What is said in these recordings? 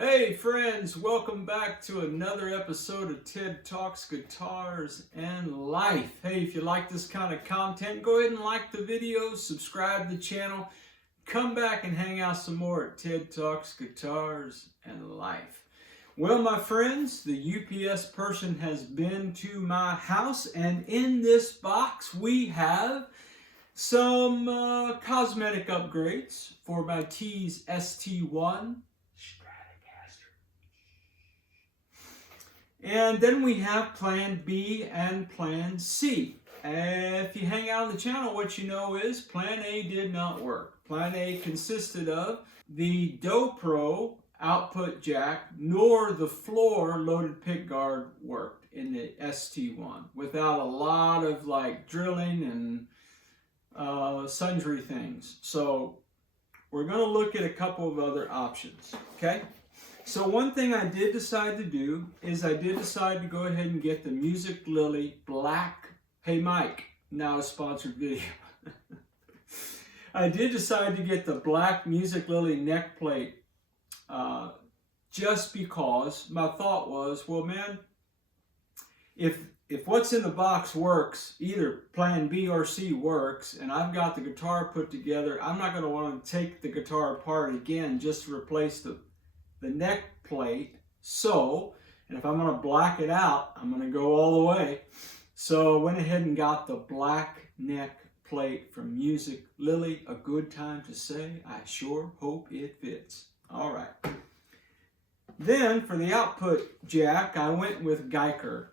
Hey friends, welcome back to another episode of Ted Talks Guitars and Life. Hey, if you like this kind of content, go ahead and like the video, subscribe to the channel, come back and hang out some more at Ted Talks Guitars and Life. Well, my friends, the UPS person has been to my house, and in this box we have some cosmetic upgrades for my Tease ST1 And then we have Plan B and Plan C. If you hang out on the channel, what you know is Plan A did not work. Plan A consisted of the Dobro output jack, nor the floor loaded pickguard worked in the ST1 without a lot of drilling and sundry things. So we're going to look at a couple of other options, okay? So one thing I did decide to do is I did decide to go ahead and get the Music Lily Black. Hey Mike, not a sponsored video. I did decide to get the black Music Lily neck plate just because my thought was, well man, if what's in the box works, either Plan B or C works, and I've got the guitar put together, I'm not going to want to take the guitar apart again just to replace the neck plate. And if I'm going to black it out, I'm going to go all the way. So I went ahead and got the black neck plate from Music Lily. A good time to say, I sure hope it fits. All right. Then for the output jack, I went with Geiger.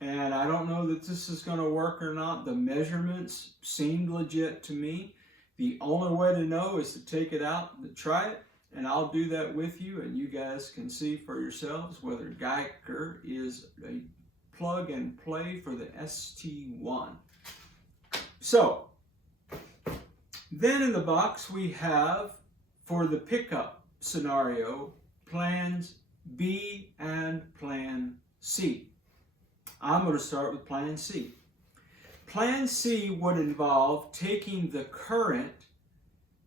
And I don't know that this is going to work or not. The measurements seemed legit to me. The only way to know is to take it out and to try it. And I'll do that with you, and you guys can see for yourselves whether Geiger is a plug and play for the ST1. So, then in the box we have, for the pickup scenario, Plans B and Plan C. I'm going to start with Plan C. Plan C would involve taking the current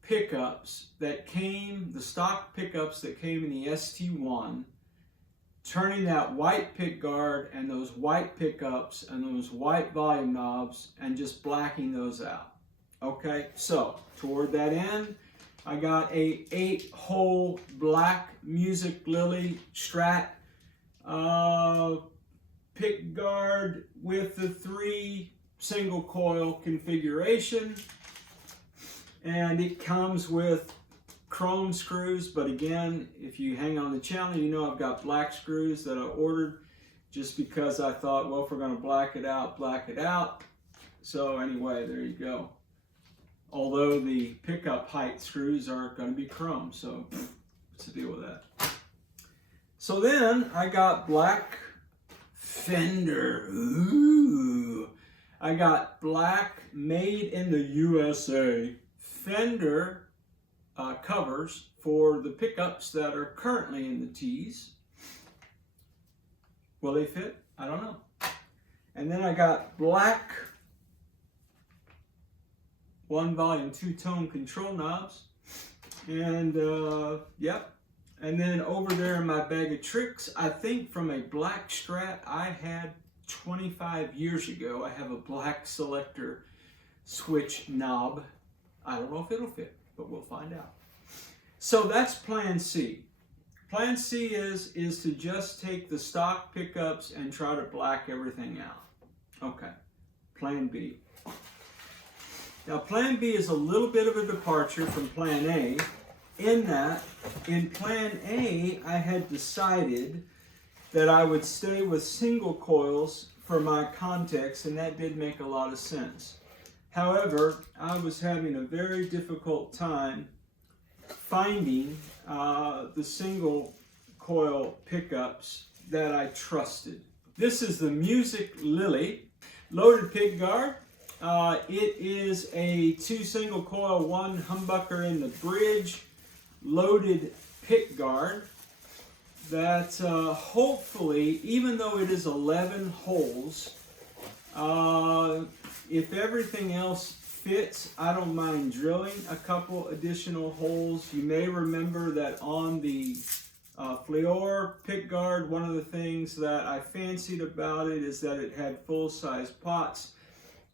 pickups that came, the stock pickups that came in the ST1, turning that white pickguard and those white pickups and those white volume knobs and just blacking those out. Okay, so toward that end, I got a 8-hole black Music Lily Strat pickguard with the 3 single coil configuration. And it comes with chrome screws, but again, if you hang on the channel, you know I've got black screws that I ordered just because I thought, well, if we're going to black it out, black it out. So anyway, there you go. Although the pickup height screws are going to be chrome, so what's the deal with that? So then I got black Fender. Ooh. I got black made in the USA Fender covers for the pickups that are currently in the Tease. Will they fit? I don't know. And then I got black 1 volume 2-tone control knobs. And yep. And then over there in my bag of tricks, I think from a black Strat I had 25 years ago, I have a black selector switch knob. I don't know if it'll fit, but we'll find out. So that's Plan C. Plan C is to just take the stock pickups and try to black everything out. Okay. Plan B. Now Plan B is a little bit of a departure from Plan A in that in Plan A I had decided that I would stay with single coils for my context, and that did make a lot of sense. However, I was having a very difficult time finding the single coil pickups that I trusted. This is the Music Lily loaded pickguard. It is a 2 single coil, 1 humbucker in the bridge loaded pickguard that hopefully, even though it is 11 holes, if everything else fits, I don't mind drilling a couple additional holes. You may remember that on the Flior pickguard, one of the things that I fancied about it is that it had full-size pots.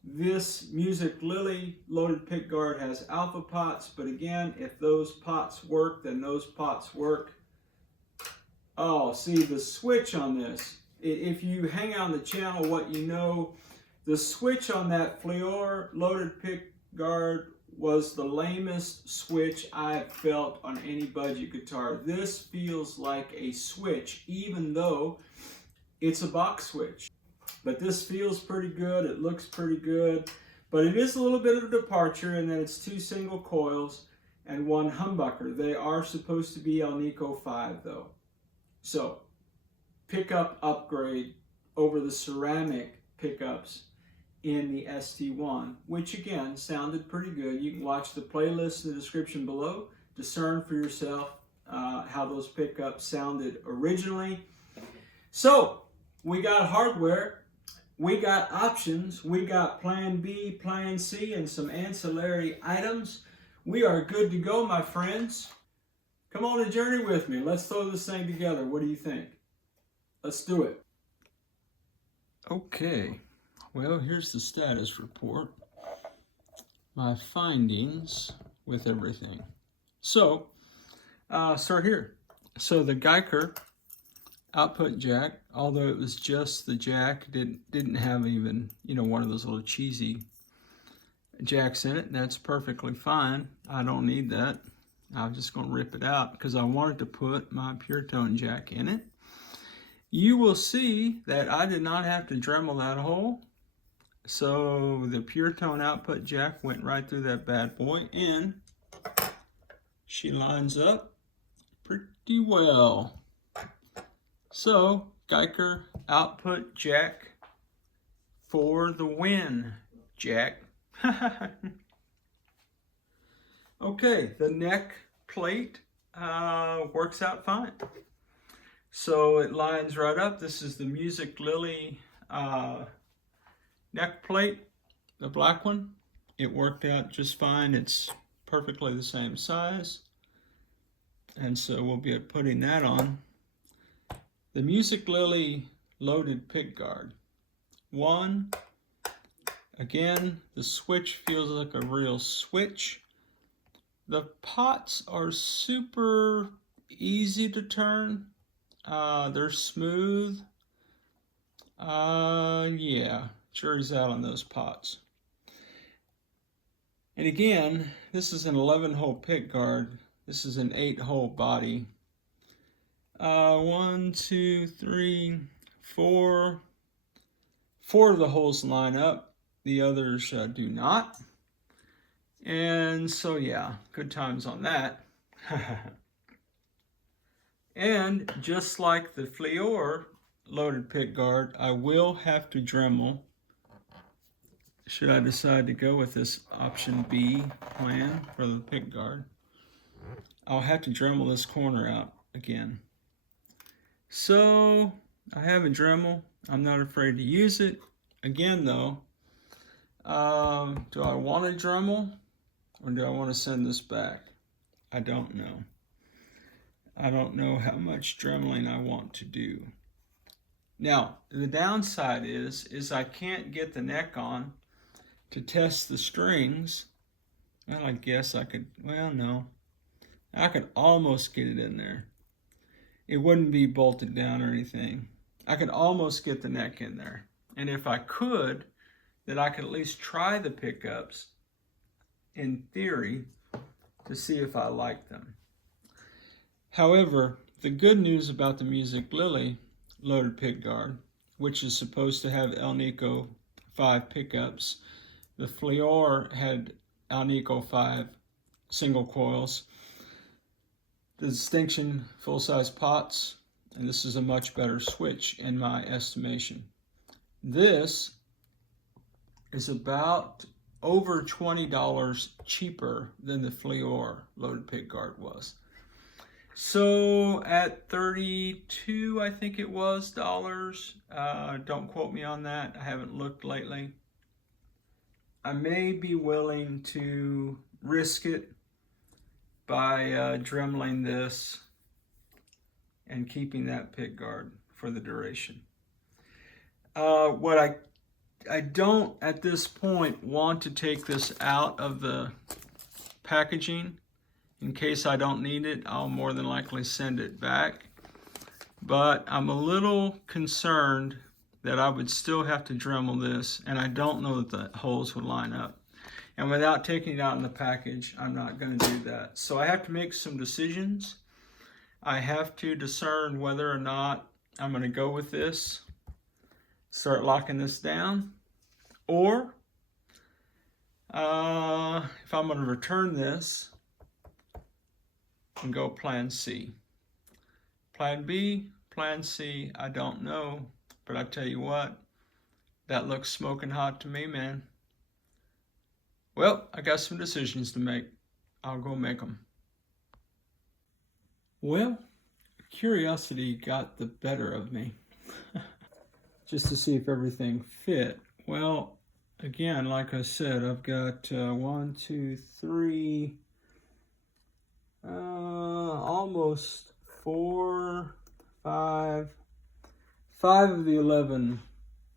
This Music Lily loaded pickguard has alpha pots, but again, if those pots work, then those pots work. Oh, see the switch on this. If you hang on the channel, what you know, the switch on that Flior loaded pickguard was the lamest switch I've felt on any budget guitar. This feels like a switch, even though it's a box switch. But this feels pretty good, it looks pretty good, but it is a little bit of a departure in that it's 2 single coils and 1 humbucker. They are supposed to be Alnico 5 though. So, pickup upgrade over the ceramic pickups in the ST1, which again sounded pretty good. You can watch the playlist in the description below, discern for yourself how those pickups sounded originally. So, we got hardware, we got options, we got plan B, plan C, and some ancillary items. We are good to go, my friends. Come on a journey with me. Let's throw this thing together. What do you think? Let's do it. Okay, well, here's the status report. My findings with everything. So, start here. So the Geiger output jack, although it was just the jack, didn't have even, you know, one of those little cheesy jacks in it. That's perfectly fine. I don't need that. I'm just going to rip it out because I wanted to put my pure tone jack in it. You will see that I did not have to Dremel that hole. So the pure tone output jack went right through that bad boy, and she lines up pretty well. So Geiger output jack for the win, Jack. Okay, the neck plate works out fine. So it lines right up. This is the Music Lily neck plate, the black one. It worked out just fine. It's perfectly the same size. And so we'll be putting that on. The Music Lily loaded pickguard. One, again, the switch feels like a real switch. The pots are super easy to turn. They're smooth. Yeah, jury's out on those pots. And again, this is an 11-hole pickguard. This is an 8-hole body. 1, 2, 3, 4. 4 of the holes line up. The others do not. And so yeah, good times on that. And just like the Flior loaded pickguard, I will have to Dremel should I decide to go with this option B plan for the pickguard. I'll have to Dremel this corner out again. So I have a Dremel. I'm not afraid to use it. Again though, do I want to Dremel or do I want to send this back? I don't know. I don't know how much dremeling I want to do. Now, the downside is I can't get the neck on to test the strings. Well, I guess I could, well, no. I could almost get it in there. It wouldn't be bolted down or anything. I could almost get the neck in there. And if I could, then I could at least try the pickups in theory to see if I like them. However, the good news about the Music Lily loaded pickguard, which is supposed to have Alnico 5 pickups, the Flior had Alnico 5 single coils, the Distinction full-size pots, and this is a much better switch in my estimation. This is about over $20 cheaper than the Flior loaded pickguard was. So at 32, I think it was, dollars. Don't quote me on that. I haven't looked lately. I may be willing to risk it by dremeling this and keeping that pickguard for the duration. What I don't at this point want to take this out of the packaging. In case I don't need it, I'll more than likely send it back. But I'm a little concerned that I would still have to Dremel this, and I don't know that the holes would line up. And without taking it out in the package, I'm not going to do that. So I have to make some decisions. I have to discern whether or not I'm going to go with this, start locking this down, or if I'm going to return this and go plan C. Plan B, plan C, I don't know, but I tell you what, that looks smoking hot to me, man. Well, I got some decisions to make. I'll go make them. Well, curiosity got the better of me. Just to see if everything fit. Well, again, like I said, I've got 1, 2, 3, almost 4, 5 of the 11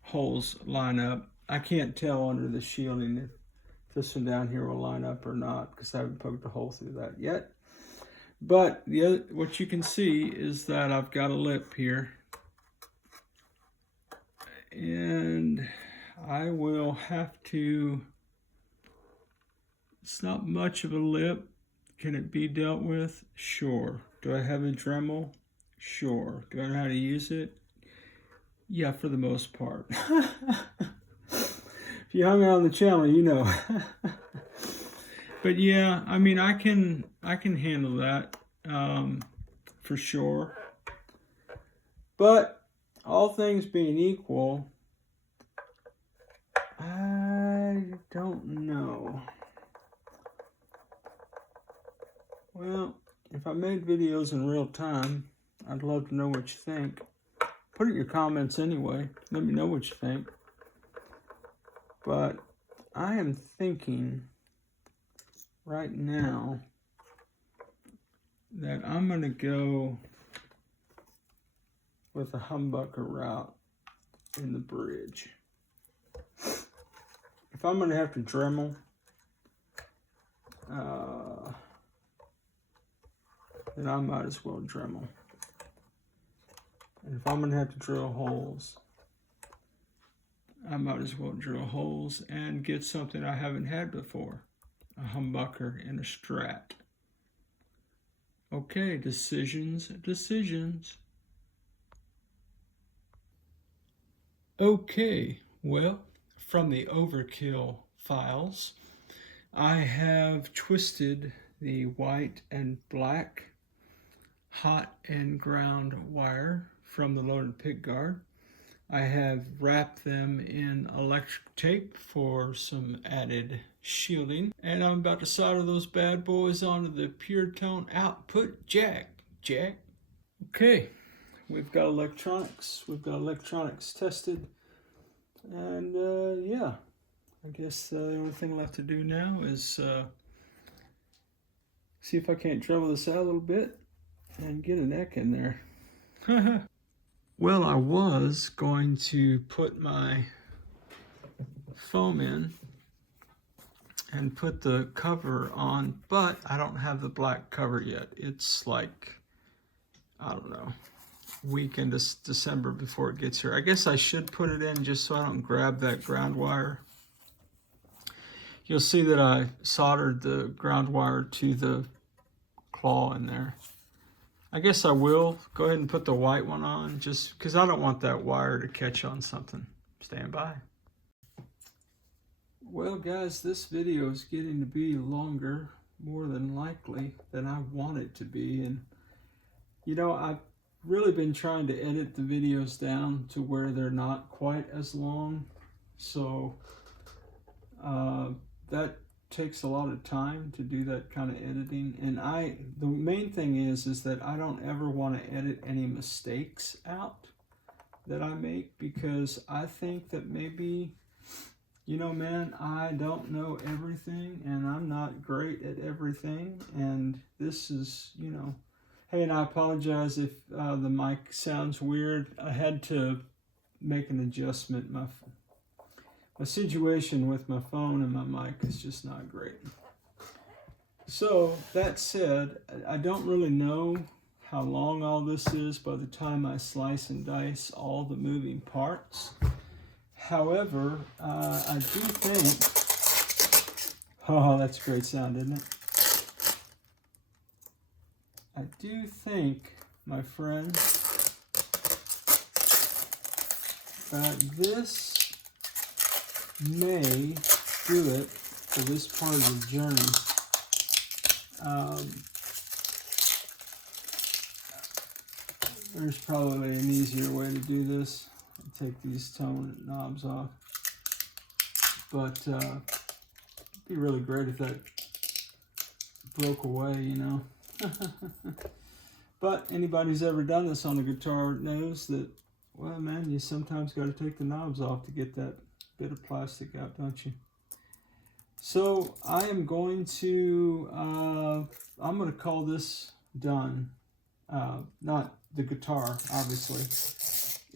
holes line up. I can't tell under the shielding if this one down here will line up or not, because I haven't poked a hole through that yet. But what you can see is that I've got a lip here, and I will have to, it's not much of a lip. Can it be dealt with? Sure. Do I have a Dremel? Sure. Do I know how to use it? Yeah, for the most part. If you hung out on the channel, you know. But yeah, I mean, I can handle that for sure. But all things being equal, I don't know. Well, if I made videos in real time, I'd love to know what you think. Put it in your comments anyway. Let me know what you think. But I am thinking right now that I'm going to go with a humbucker route in the bridge. If I'm going to have to Dremel, then I might as well Dremel. And if I'm going to have to drill holes, I might as well drill holes and get something I haven't had before. A humbucker and a Strat. Okay, decisions. Okay, well, from the Overkill files, I have twisted the white and black hot and ground wire from the loaded pickguard. I have wrapped them in electric tape for some added shielding, and I'm about to solder those bad boys onto the pure tone output jack. Okay, we've got electronics. Tested, and yeah, I guess the only thing left to do now is see if I can't Dremel this out a little bit and get a neck in there. Well, I was going to put my foam in and put the cover on, but I don't have the black cover yet. It's like, I don't know, week into December before it gets here. I guess I should put it in just so I don't grab that ground wire. You'll see that I soldered the ground wire to the claw in there. I guess I will go ahead and put the white one on just because I don't want that wire to catch on something. Stand by. Well, guys, this video is getting to be longer, more than likely, than I want it to be. And, you know, I've really been trying to edit the videos down to where they're not quite as long. So that takes a lot of time to do that kind of editing. And the main thing is that I don't ever want to edit any mistakes out that I make, because I think that maybe, you know, man, I don't know everything and I'm not great at everything. And this is, you know, Hey, and I apologize if the mic sounds weird. I had to make an adjustment. My situation with my phone and my mic is just not great. So, that said, I don't really know how long all this is by the time I slice and dice all the moving parts. However, I do think, oh, that's a great sound, isn't it? I do think, my friend, that this may do it for this part of the journey. There's probably an easier way to do this. I'll take these tone knobs off. But it'd be really great if that broke away, you know. But anybody who's ever done this on a guitar knows that, well, man, you sometimes got to take the knobs off to get that bit of plastic out, don't you? So I am going to, I'm going to call this done. Not the guitar, obviously,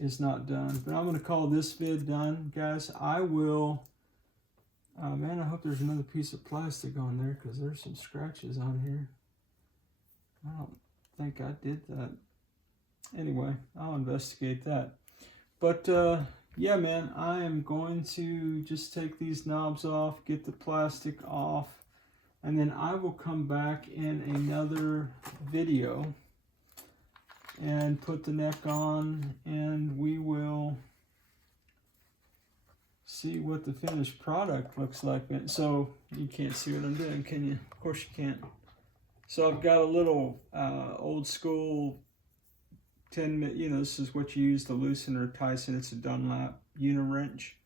is not done, but I'm going to call this vid done, guys. I will, man, I hope there's another piece of plastic on there because there's some scratches on here. I don't think I did that. Anyway, I'll investigate that. But yeah, man, I am going to just take these knobs off, get the plastic off, and then I will come back in another video and put the neck on, and we will see what the finished product looks like. So you can't see what I'm doing, can you? Of course you can't. So I've got a little old school 10, you know, this is what you use to loosen or tighten. It's a Dunlap uni-wrench.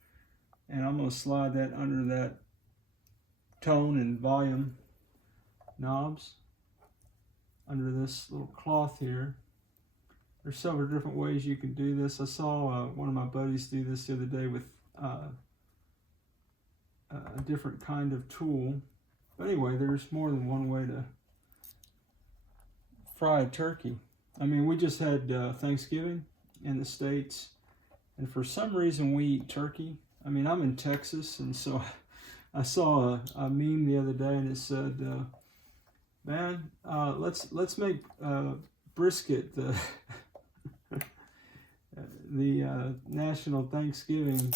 And I'm going to slide that under that tone and volume knobs, under this little cloth here. There's several different ways you can do this. I saw one of my buddies do this the other day with a different kind of tool. But anyway, there's more than one way to fry a turkey. I mean, we just had Thanksgiving in the States, and for some reason we eat turkey. I mean, I'm in Texas, and so I saw a meme the other day, and it said, man, let's make brisket the the national Thanksgiving,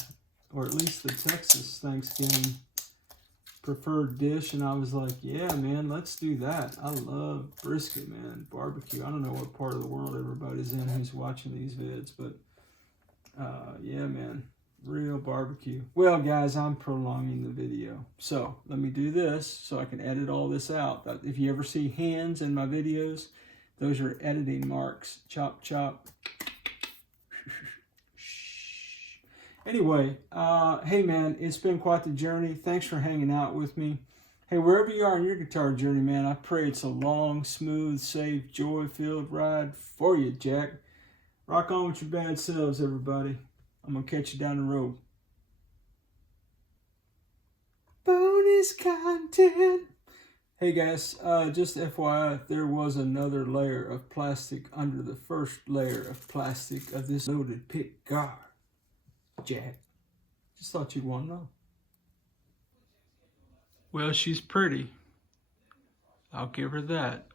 or at least the Texas Thanksgiving preferred dish. And I was like, yeah, man, let's do that. I love brisket, man. Barbecue. I don't know what part of the world everybody's in who's watching these vids, but yeah, man, real barbecue. Well, guys, I'm prolonging the video, so let me do this so I can edit all this out. If you ever see hands in my videos, those are editing marks. Chop, chop. Anyway, hey man, it's been quite the journey. Thanks for hanging out with me. Hey, wherever you are in your guitar journey, man, I pray it's a long, smooth, safe, joy-filled ride for you, Jack. Rock on with your bad selves, everybody. I'm going to catch you down the road. Bonus content. Hey guys, just FYI, there was another layer of plastic under the first layer of plastic of this loaded Pickguard. Jack, just thought you'd want to know. Well, she's pretty. I'll give her that.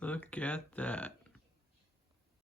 Look at that.